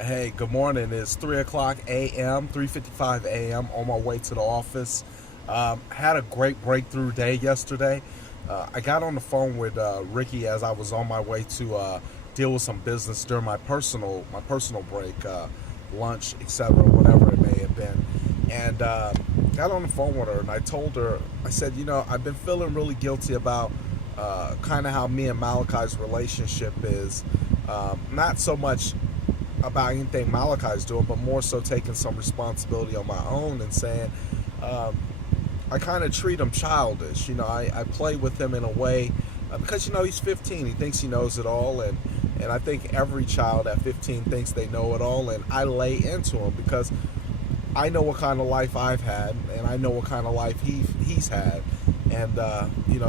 Hey, good morning. It's 3 o'clock a.m., 3:55 a.m. on my way to the office. Had a great breakthrough day yesterday. I got on the phone with Ricky as I was on my way to deal with some business during my personal break, lunch, etc., whatever it may have been. And got on the phone with her, and I told her, I said, I've been feeling really guilty about kind of how me and Malachi's relationship is. Not so much about anything Malachi's doing, but more so taking some responsibility on my own and saying, um, I kind of treat him childish. I play with him in a way because he's 15. He thinks he knows it all, and I think every child at 15 thinks they know it all, and I lay into him because I know what kind of life I've had, and I know what kind of life he's had. And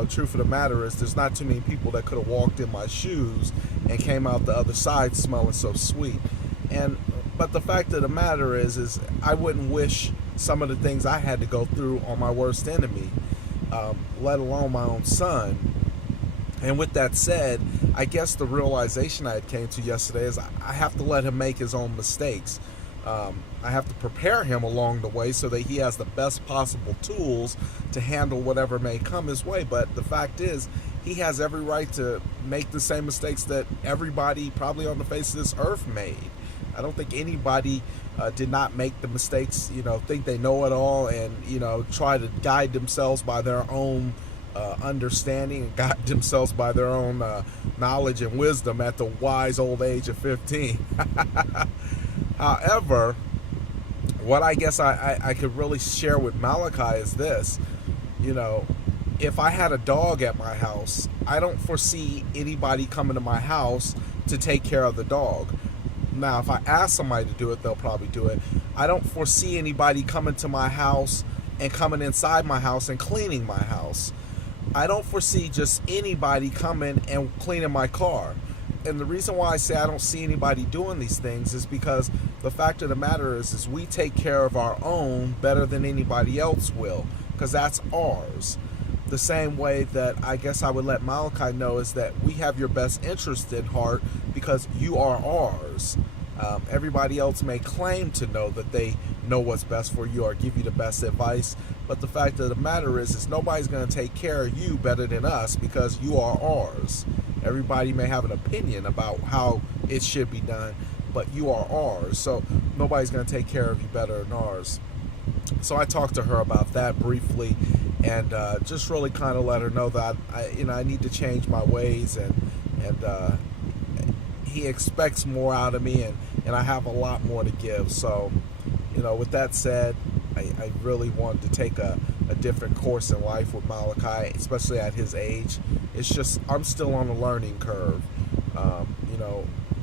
truth of the matter is, there's not too many people that could have walked in my shoes and came out the other side smelling so sweet. And but the fact of the matter is I wouldn't wish some of the things I had to go through on my worst enemy, let alone my own son. And with that said, I guess the realization I had came to yesterday is I have to let him make his own mistakes. I have to prepare him along the way so that he has the best possible tools to handle whatever may come his way. But the fact is, he has every right to make the same mistakes that everybody probably on the face of this earth made. I don't think anybody did not make the mistakes, think they know it all and, try to guide themselves by their own understanding and guide themselves by their own knowledge and wisdom at the wise old age of 15. However, what I guess I could really share with Malachi is this. If I had a dog at my house, I don't foresee anybody coming to my house to take care of the dog. Now, if I ask somebody to do it, they'll probably do it. I don't foresee anybody coming to my house and coming inside my house and cleaning my house. I don't foresee just anybody coming and cleaning my car. And the reason why I say I don't see anybody doing these things is because the fact of the matter is we take care of our own better than anybody else will, because that's ours. The same way that I guess I would let Malachi know is that we have your best interest in heart because you are ours. Everybody else may claim to know that they know what's best for you or give you the best advice, but the fact of the matter is nobody's going to take care of you better than us because you are ours. Everybody may have an opinion about how it should be done, but you are ours, so nobody's going to take care of you better than ours. So I talked to her about that briefly, and just really kind of let her know that I need to change my ways, and he expects more out of me, and I have a lot more to give. So, with that said, I really wanted to take a different course in life with Malachi, especially at his age. It's just I'm still on a learning curve.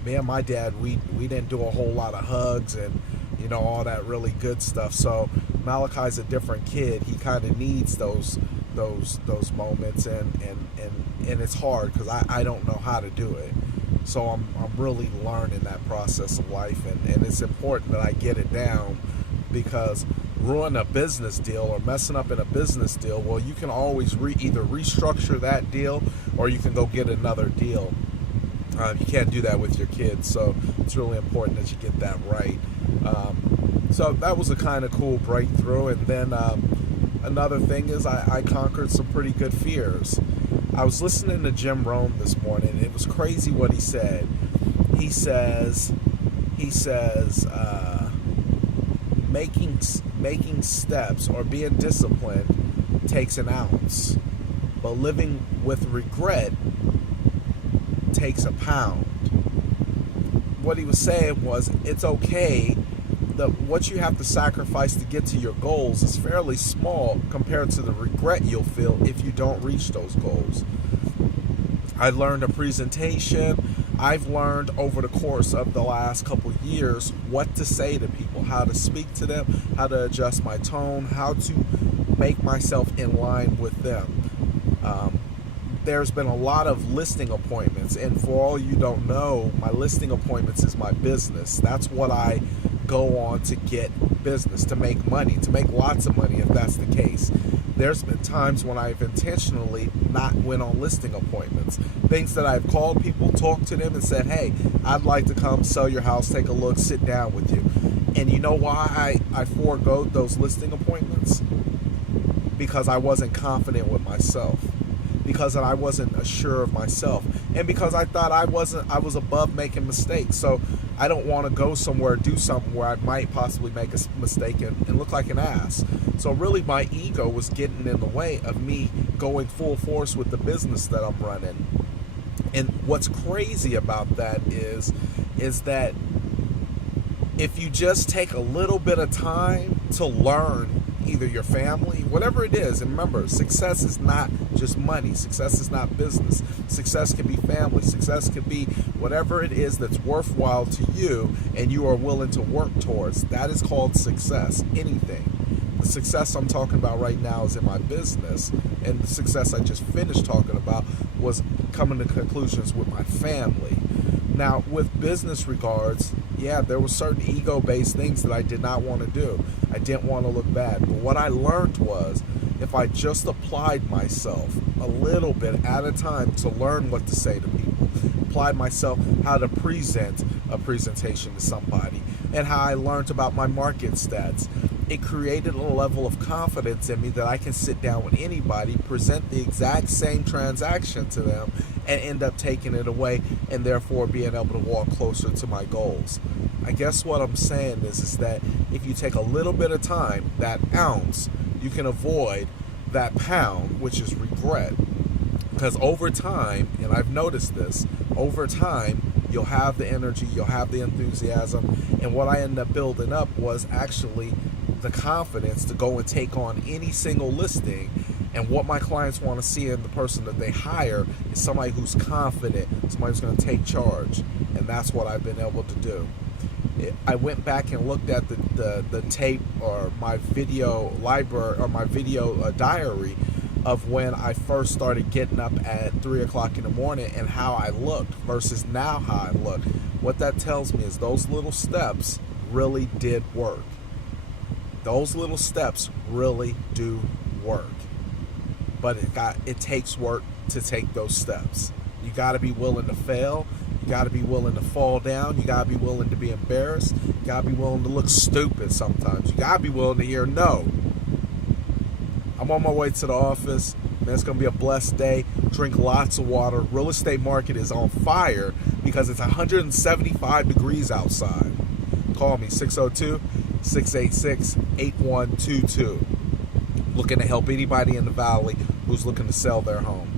Me and my dad, we didn't do a whole lot of hugs and all that really good stuff. So Malachi's a different kid. He kind of needs those moments, and it's hard because I don't know how to do it. So I'm really learning that process of life, and it's important that I get it down, because ruining a business deal or messing up in a business deal, well, you can always either restructure that deal or you can go get another deal. You can't do that with your kids, so it's really important that you get that right. So that was a kind of cool breakthrough. And then another thing is I conquered some pretty good fears. I was listening to Jim Rohn this morning. It was crazy what he said. He says, making steps or being disciplined takes an ounce, but living with regret takes a pound. What he was saying was, it's okay that what you have to sacrifice to get to your goals is fairly small compared to the regret you'll feel if you don't reach those goals. I learned a presentation. I've learned over the course of the last couple of years what to say to people, how to speak to them, how to adjust my tone, how to make myself in line with them. There's been a lot of listing appointments, and for all you don't know, my listing appointments is my business. That's what I go on to get business, to make money, to make lots of money if that's the case. There's been times when I've intentionally not went on listing appointments. Things that I've called people, talked to them, and said, hey, I'd like to come sell your house, take a look, sit down with you. And you know why I foregoed those listing appointments? Because I wasn't confident with myself. Because I wasn't assured of myself. And because I thought I was above making mistakes. So I don't want to go somewhere, do something where I might possibly make a mistake and look like an ass. So really my ego was getting in the way of me going full force with the business that I'm running. And what's crazy about that is that if you just take a little bit of time to learn either your family, whatever it is, and remember, success is not just money. Success is not business. Success can be family. Success can be whatever it is that's worthwhile to you and you are willing to work towards. That is called success. Anything. The success I'm talking about right now is in my business, and the success I just finished talking about was coming to conclusions with my family. Now, with business regards, yeah, there were certain ego-based things that I did not want to do. I didn't want to look bad. But what I learned was, if I just applied myself a little bit at a time to learn what to say to people, applied myself how to present a presentation to somebody, and how I learned about my market stats, it created a level of confidence in me that I can sit down with anybody, present the exact same transaction to them, and end up taking it away, and therefore being able to walk closer to my goals. I guess what I'm saying is that if you take a little bit of time, that ounce, you can avoid that pound, which is regret. Because over time, and I've noticed this, over time, you'll have the energy, you'll have the enthusiasm, and what I ended up building up was actually the confidence to go and take on any single listing. And what my clients want to see in the person that they hire is somebody who's confident, somebody who's going to take charge. And that's what I've been able to do. I went back and looked at the tape or my video library or my video diary of when I first started getting up at 3 o'clock in the morning and how I looked versus now how I look. What that tells me is those little steps really did work. Those little steps really do work. But it takes work to take those steps. You got to be willing to fail. You got to be willing to fall down. You got to be willing to be embarrassed. You got to be willing to look stupid sometimes. You got to be willing to hear no. I'm on my way to the office. Man, it's going to be a blessed day. Drink lots of water. Real estate market is on fire because it's 175 degrees outside. Call me, 602-686-8122. Looking to help anybody in the valley who's looking to sell their home.